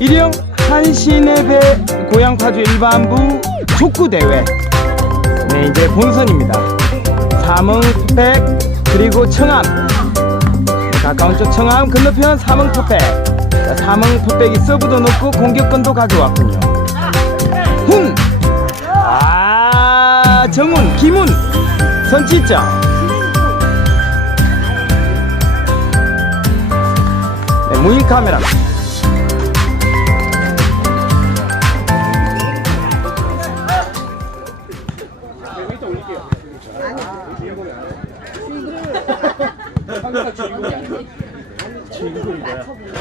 일형 한신의 배 고향 파주 일반부 족구 대회. 네, 이제 본선입니다. 삼흥 투팩 그리고 청암. 네, 가까운 쪽 청암 건너편 삼흥 삼흥 투팩이 서브도 넣고 공격권도 가져왔군요. 훈. 아, 정훈, 김훈, 선취점. 네, 무인 카메라.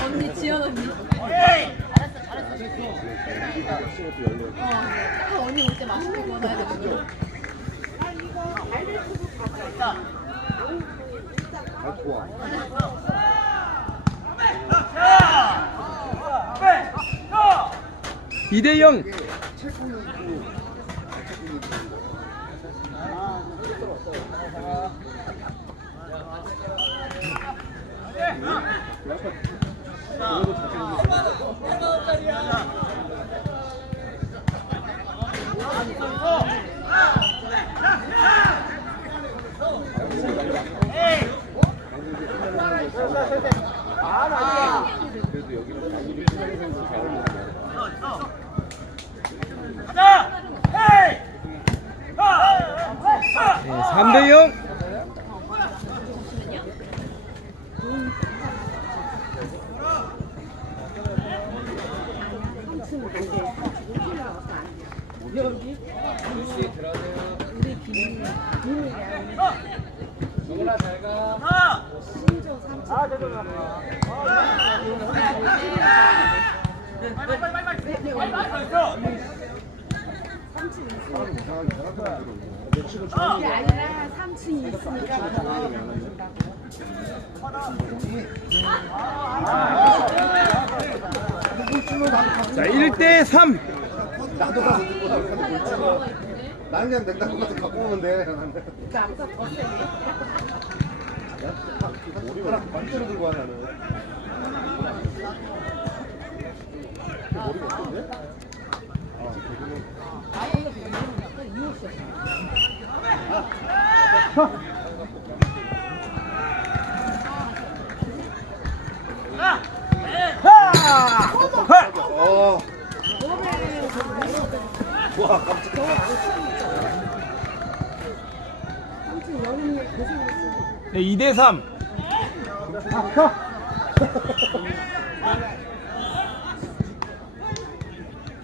언니 지연 언니. 어, 딱 언니 올 때 맛있는 거 먹어야 되거든. 이대 0. 네, Yeah. 자, 1대 3. 나도 가서 듣고 나는 그냥 냉장고 가서 갖고 오면 돼. 나는. 머리가 반대로 들고 와 나는. 머리가 어떤데? 어. 와 깜짝. 네, 2대 3.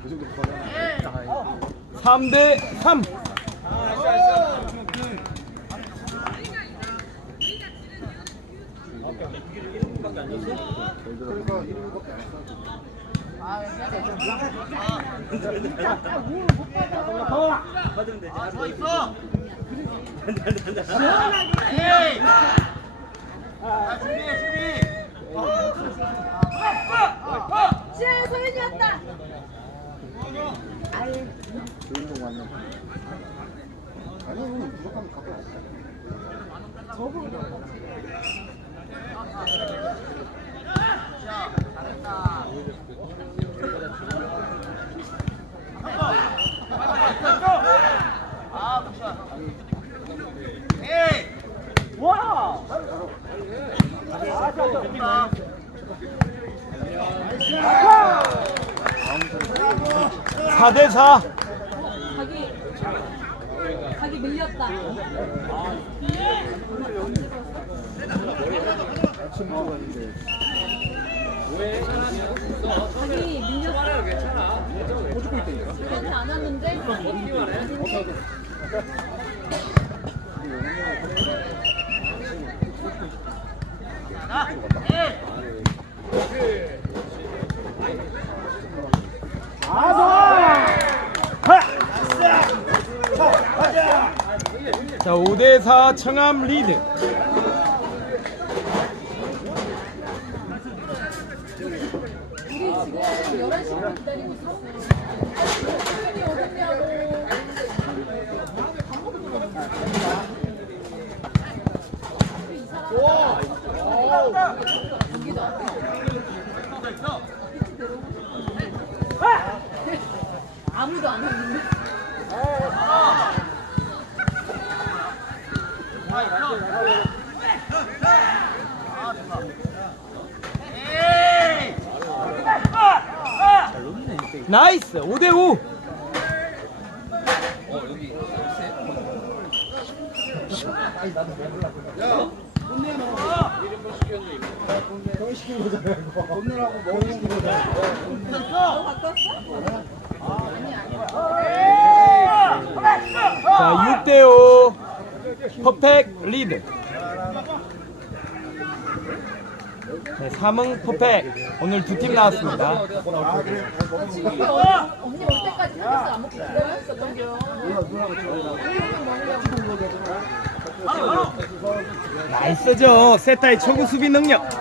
그 정도 그거야. 3대 3. 그러니까 이름밖에 안 써. 지연 소연이 왔다. 조인동 왔나? 아니 오늘 무조건 갖고 왔어. 사대 4. 자기 자기 밀렸다. 자기 밀렸어. 그렇게 안 왔는데. 자, 5대 4 청암 리드. 우리 지금 11시간 기다리고 있었어. 소연이 어딨냐고. 밥 먹고 들어갔어. 이 사람. 여기도 앞에. 아무도 안 왔는데. 나이스 5대5 자 6대5 퍼펙 리드 네, 3응 퍼펙 오늘 두 팀 나왔습니다. 나이스죠 세타의 초구 수비 능력 이제.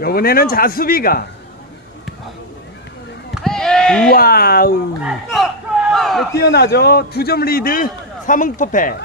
요번에는 자수비가 와우. 네, 뛰어나죠? 두 점 리드 3응 퍼펙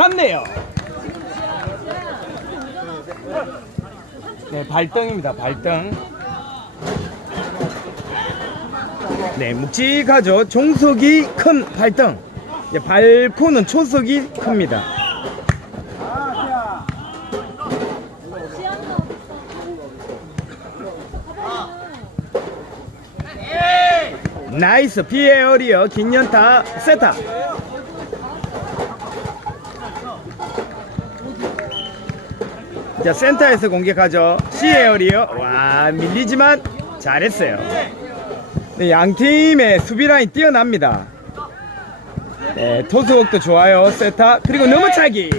들어갔네요 네 발등입니다 발등. 네 묵직하죠? 종속이 큰 발등. 이제 발코는 초석이 큽니다. 나이스 피에어리어 긴연타 세타 자 센터에서 공격하죠. 시에어리어 와 밀리지만 잘했어요. 네, 양 팀의 수비 라인 뛰어납니다. 네, 토스웍도 좋아요 세타. 그리고 넘어차기.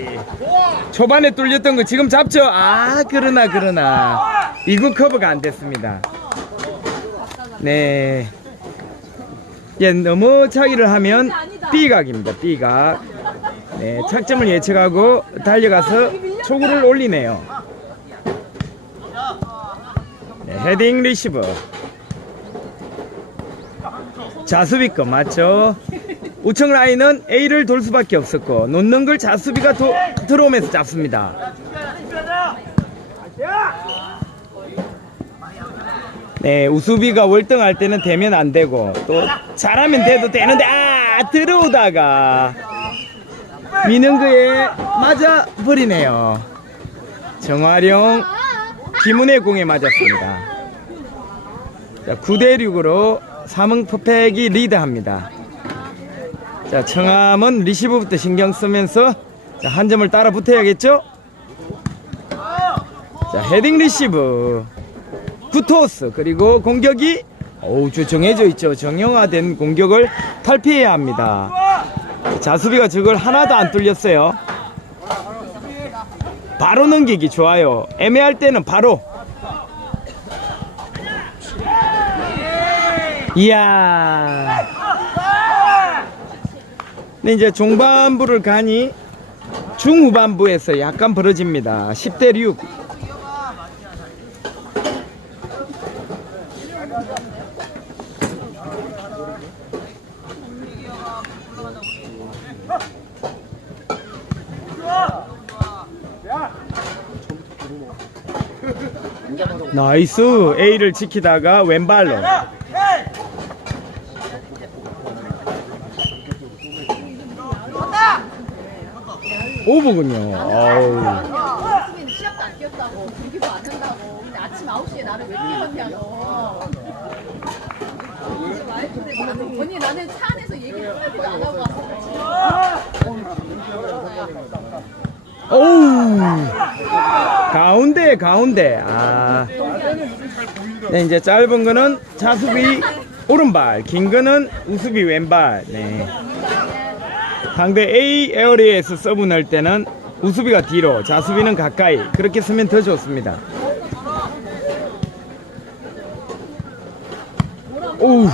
초반에 뚫렸던 거 지금 잡죠? 아 그러나 그러나. 이구 커버가 안 됐습니다. 네. 예, 넘어차기를 하면 B각입니다 B각. 네, 착점을 예측하고 달려가서 초구를 올리네요. 네, 헤딩 리시브. 자수비급 맞죠? 우측 라인은 A를 돌 수밖에 없었고 놓는 걸 자수비가 도- 들어오면서 잡습니다. 네, 우수비가 월등할 때는 되면 안 되고 또 잘하면 돼도 되는데 아 들어오다가 미는 거에 맞아 버리네요. 정화룡 김은혜 공에 맞았습니다. 자, 9대 6으로 삼흥 퍼펙이 리드합니다. 자, 청함은 리시브부터 신경 쓰면서 자, 한 점을 따라 붙어야겠죠? 자, 헤딩 리시브. 구토스 그리고 공격이 어우 저 정해져 있죠. 정형화된 공격을 탈피해야 합니다. 자수비가 저걸 하나도 안 뚫렸어요. 바로 넘기기 좋아요. 애매할 때는 바로. 이야. 네, 이제 중반부를 가니 중후반부에서 약간 벌어집니다. 10대 6. 나이스. A를 지키다가 왼발로. 오버군요? 아우. 근데 아침 9시에 나를 와이프들 언니 나는 차 안에서 얘기를 하기도 안 하고 왔어 오우. 가운데 가운데. 아. 네, 이제 짧은 거는 자수비 오른발 긴 거는 우수비 왼발. 네. 상대 A 에어리에서 서브 넣을 때는 우수비가 뒤로 자수비는 가까이. 그렇게 쓰면 더 좋습니다. 오우.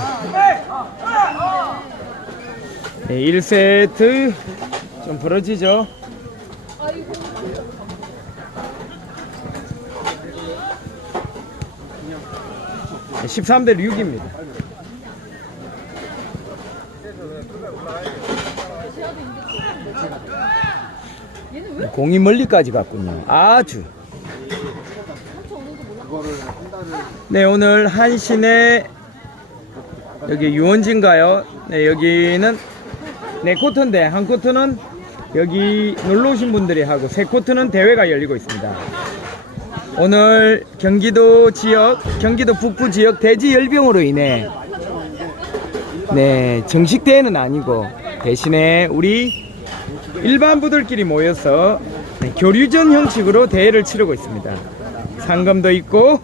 네, 1세트 좀 부러지죠? 아이고. 네, 13대 6입니다. 얘는 왜 공이 멀리까지 갔군요. 아주. 네, 오늘 한신의 여기 유원진가요? 네, 여기는 네 코트인데 한 코트는 여기 놀러 오신 분들이 하고 세 코트는 대회가 열리고 있습니다. 오늘 경기도 지역, 경기도 북부 지역 대지 열병으로 인해 네, 정식 대회는 아니고 대신에 우리 일반부들끼리 모여서 네, 교류전 형식으로 대회를 치르고 있습니다. 상금도 있고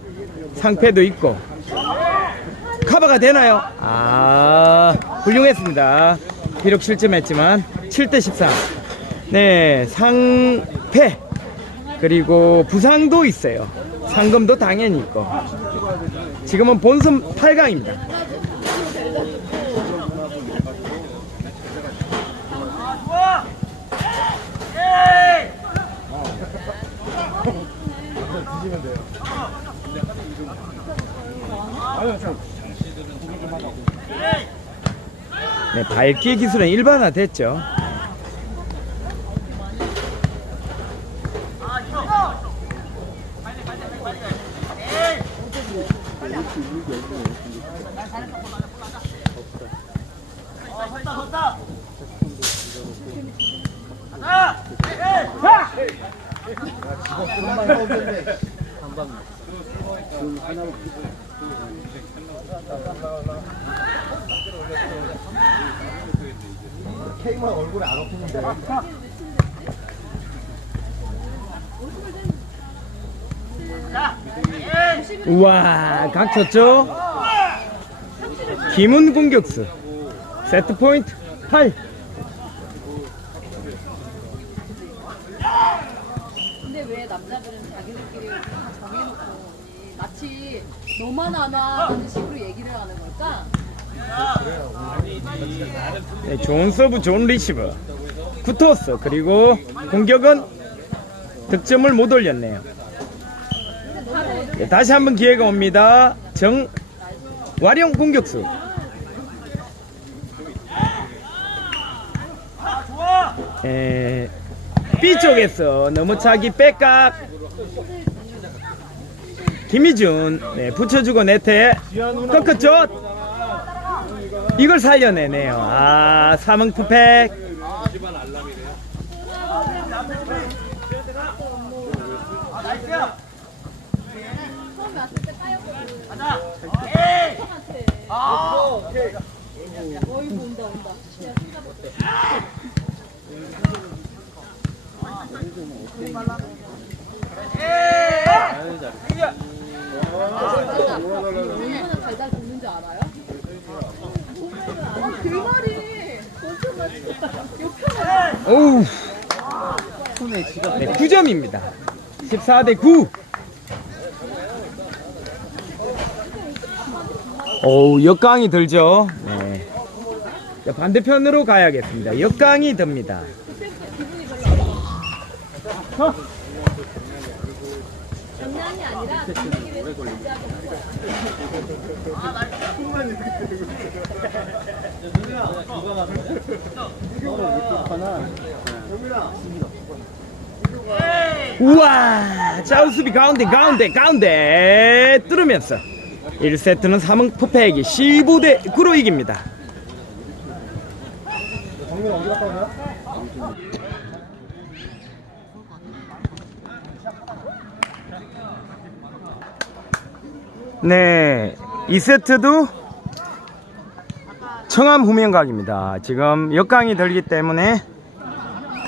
상패도 있고 커버가 되나요? 아 훌륭했습니다. 비록 실점했지만 8대 13. 네 상패 그리고 부상도 있어요. 상금도 당연히 있고 지금은 본선 8강입니다. 네, 밝기 기술은 일반화 됐죠. 얼굴에 안 엎히는데. 우와, 각 쳤죠? 김은 공격수. 세트 포인트 8. 근데 왜 남자들은 자기들끼리 다 정해놓고 이 마치 너만 하나 하는 식으로 얘기를 하는 걸까? 네, 좋은 서브, 좋은 리시브. 굿토스. 그리고 공격은 득점을 못 올렸네요. 네, 다시 한번 기회가 옵니다. 정, 와령 공격수. 에, B 쪽에서 너무 차기 백각. 김희준, 네, 붙여주고 네트. 꺾었죠? 이걸 살려내네요. 아, 사망 투팩. 처음에 왔을 때 까였거든. 가자. 에이. 어이구 온다 온다. 야, 생각보다. 얼마나 달달 굽는 줄 알아요? 아, 대가리 엄청 맛있어. 옆에 오우. 네, 9점입니다. 14대 9. 오우, 역강이 들죠? 네. 자, 반대편으로 가야겠습니다. 역강이 듭니다. 우와! 자우수비 가운데, 가운데, 가운데! 뚫으면서 1세트는 3응 퍼펙이 15대 9로 이깁니다. 네, 2세트도 청암 후면각입니다. 지금 역강이 들기 때문에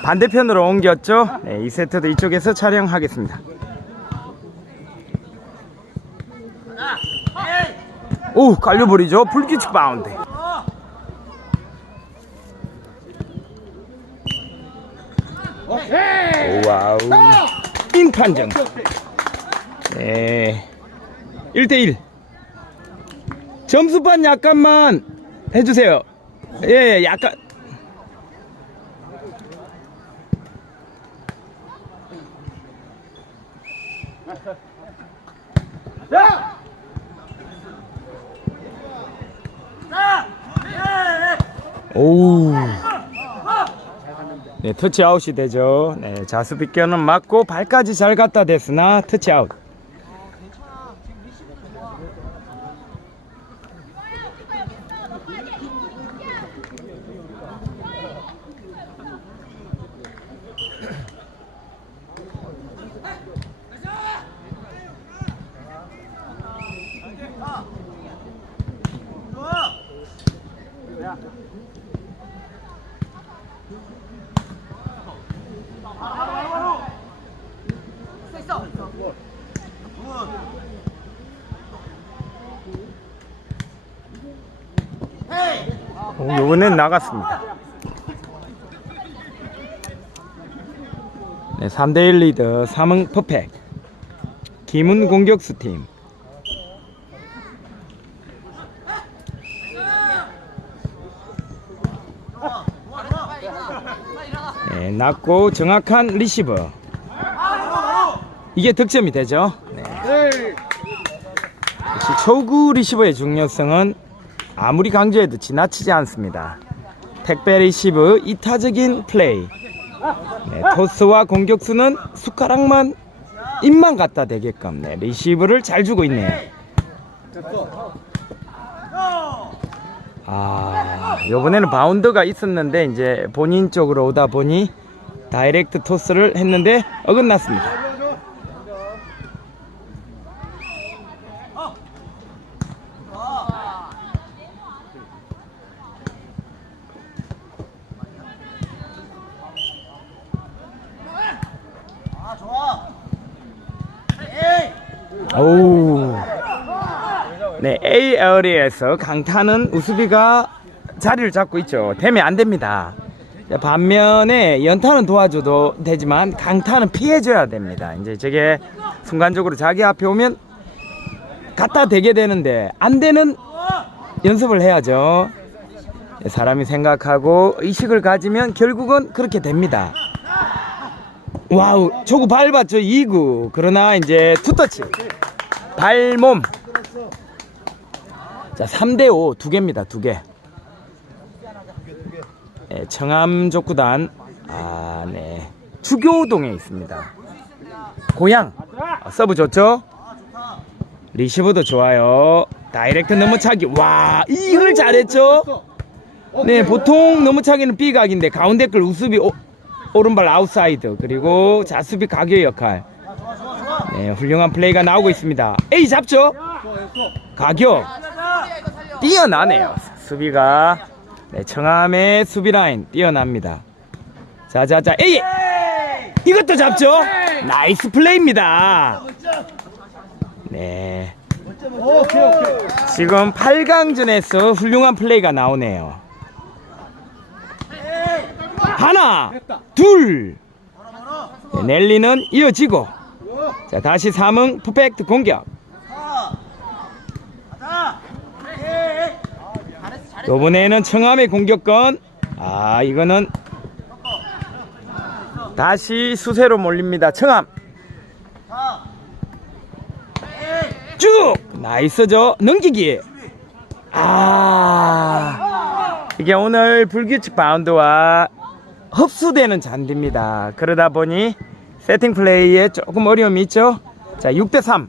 반대편으로 옮겼죠. 네, 2세트도 이쪽에서 촬영하겠습니다. 오, 깔려버리죠. 불규칙 바운드. 와우. 인 판정. 네. 1대1 점수판 약간만 해주세요. 예, 예 약간. 야! 오. 네, 터치아웃이 되죠. 네, 자수비껴는 맞고 발까지 잘 갖다 댔으나 터치아웃. 나갔습니다. 네, 3대1 리더 3응 퍼펙. 김은 공격수 팀. 네, 낮고 정확한 리시버. 이게 득점이 되죠. 네. 역시 초구 리시버의 중요성은 아무리 강조해도 지나치지 않습니다. 택배 리시브 이타적인 플레이. 네, 토스와 공격수는 숟가락만 입만 갖다 대게끔 네, 리시브를 잘 주고 있네요. 아, 요번에는 바운드가 있었는데 이제 본인 쪽으로 오다 보니 다이렉트 토스를 했는데 어긋났습니다. 오. 네, AL에서 강타는 우수비가 자리를 잡고 있죠. 되면 안 됩니다. 자, 반면에 연타는 도와줘도 되지만 강타는 피해줘야 됩니다. 이제 저게 순간적으로 자기 앞에 오면 갖다 대게 되는데 안 되는 연습을 해야죠. 사람이 생각하고 의식을 가지면 결국은 그렇게 됩니다. 와우, 초구 밟았죠, 2구. 그러나 이제 투터치. 발몸. 자, 3대5 두 개입니다, 두 개. 네, 청암 족구단, 아, 네. 주교동에 있습니다. 고향. 아, 서브 좋죠? 리시브도 좋아요. 다이렉트 넘어차기. 와, 이걸 잘했죠? 네, 보통 넘어차기는 B각인데 가운데 걸 우수비 오, 오른발 아웃사이드 그리고 자수비 가교 역할. 네, 훌륭한 플레이가 나오고 있습니다. A 잡죠? 가교 뛰어나네요. 수비가 네, 청암의 수비 라인 뛰어납니다. 자자자 A 이것도 잡죠? 나이스 플레이입니다. 네. 지금 8강전에서 훌륭한 플레이가 나오네요. 하나, 둘. 네, 넬리는 이어지고. 자, 다시 3응 퍼펙트 공격. 이번에는 청암의 공격권. 아, 이거는 다시 수세로 몰립니다. 청암. 쭉! 나이스죠? 넘기기. 아. 이게 오늘 불규칙 바운드와 흡수되는 잔디입니다. 그러다 보니 세팅 플레이에 조금 어려움이 있죠? 자, 6대 3.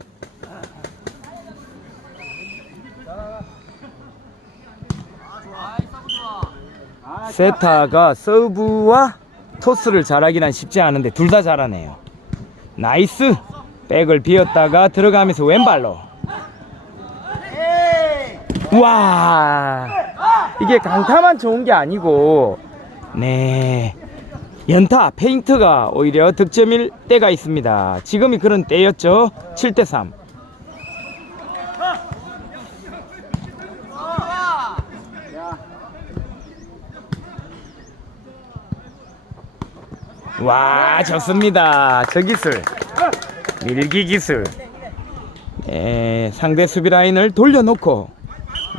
세타가 서브와 토스를 잘하기는 쉽지 않은데 둘 다 잘하네요. 나이스! 백을 비었다가 들어가면서 왼발로. 와 이게 강타만 좋은 게 아니고 네 연타 페인트가 오히려 득점일 때가 있습니다 지금이 그런 때였죠 7대3 와 좋습니다 저 기술 밀기 기술 네, 상대 수비 라인을 돌려놓고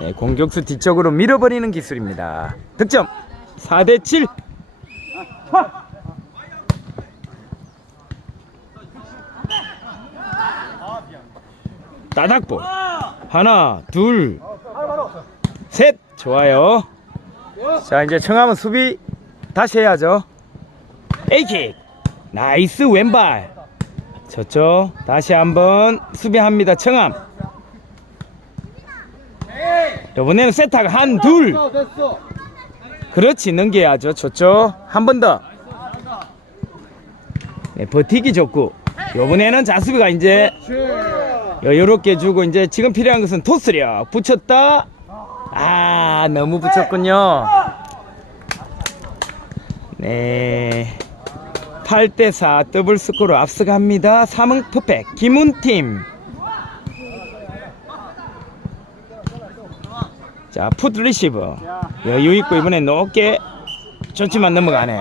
네, 공격수 뒤쪽으로 밀어버리는 기술입니다. 득점 4대 7. 따닥볼. 하나, 둘, 셋. 좋아요. 자, 이제 청하면 수비 다시 해야죠. A킥. 나이스 왼발. 졌죠? 다시 한번 수비합니다. 청함. 이번에는 세타가 한, 둘. 그렇지, 넘겨야죠. 좋죠? 한번 더. 네, 버티기 좋고. 이번에는 자수비가 이제 여유롭게 주고 이제 지금 필요한 것은 토스력 붙였다 아 너무 붙였군요 네 8대4 더블 스코어로 앞서갑니다. 삼흥 퍼펙 김훈팀. 자풋 리시브 여유 있고 이번에 높게 좋지만 넘어가네요.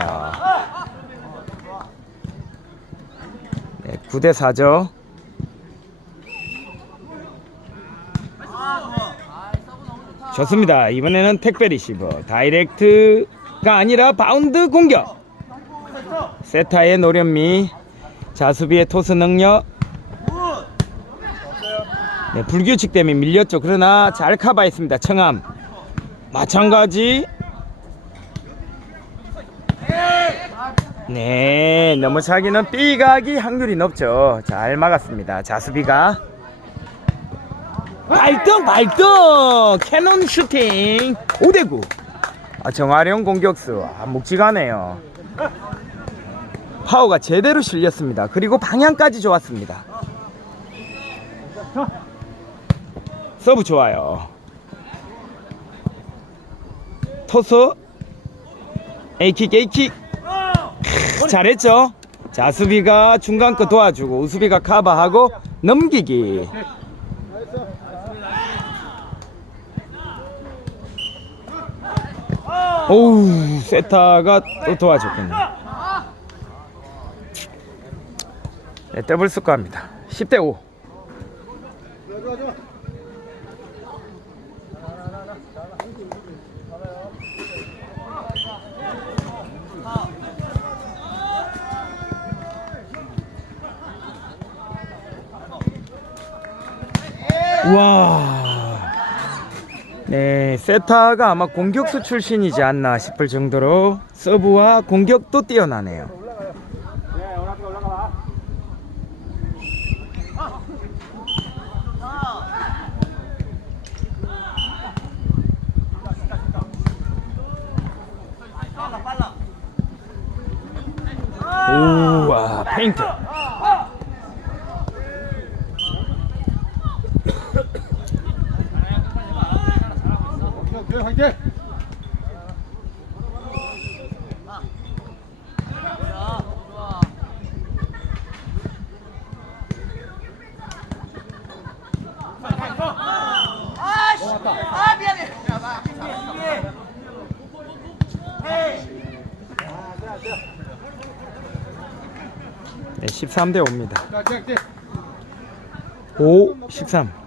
네, 9대4죠. 좋습니다. 이번에는 택배 리시버. 다이렉트가 아니라 바운드 공격. 세타의 노련미, 자수비의 토스 능력. 네, 불규칙 때문에 밀렸죠. 그러나 잘 커버했습니다. 청함. 마찬가지. 네, 넘어차기는 B각이 확률이 높죠. 잘 막았습니다. 자수비가. 발동 발동 캐논 슈팅 5대9 아, 정아령 공격수 아, 묵직하네요 파워가 제대로 실렸습니다. 그리고 방향까지 좋았습니다. 서브 좋아요. 토스. A킥. 크, 잘했죠? 자 수비가 중간 거 도와주고 우수비가 커버하고 넘기기. 오우 세타가 또 도와줬군요 네, 더블 스코어입니다. 10대 5 우와. 네, 세타가 아마 공격수 출신이지 않나 싶을 정도로 서브와 공격도 뛰어나네요. 우와, 페인트. 화이팅 13대 5입니다. 자 기획 5, 13.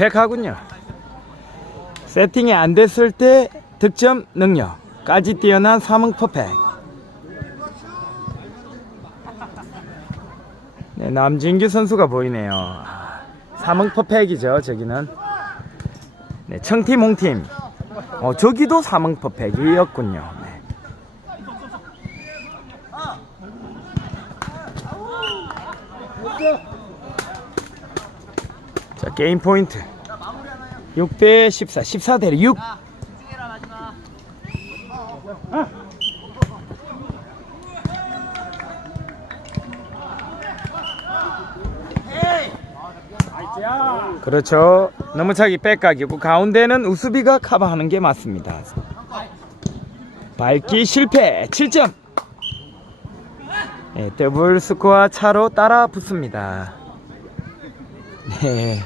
네, 퍼펙하군요. 세팅이 안 됐을 때 득점 능력까지 뛰어난 삼흥 퍼펙. 네, 남진규 선수가 보이네요. 아, 삼흥 퍼펙이죠, 저기는. 네, 청팀, 홍팀. 어, 저기도 삼흥 퍼펙이었군요. 네. 자, 게임 포인트. 6대 14, 14대 6. 그렇죠. 넘어차기 백각이고 가운데는 우수비가 커버하는 게 맞습니다. 밟기 실패 7점. 네, 더블 스코어 차로 따라 붙습니다. 네.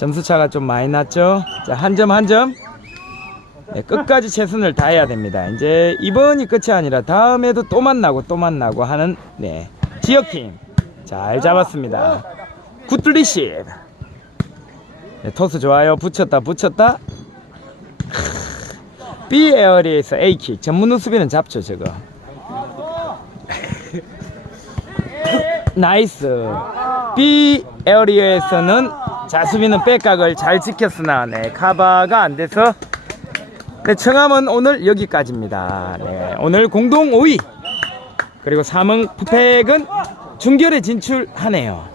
점수 차가 좀 많이 났죠. 자, 한 점 한 점. 네, 끝까지 최선을 다해야 됩니다. 이제 이번이 끝이 아니라 다음에도 또 만나고 또 만나고 하는 네, 지역팀 잘 잡았습니다. 굿리시 네, 토스 좋아요. 붙였다 붙였다. B 에어리에서 A킥 전문 수비는 잡죠 저거. 나이스. B 에어리어에서는 자 수비는 백각을 잘 지켰으나 네 카바가 안 돼서 네, 청함은 오늘 여기까지입니다. 네, 오늘 공동 5위 그리고 삼흥 푸팩은 중결에 진출하네요.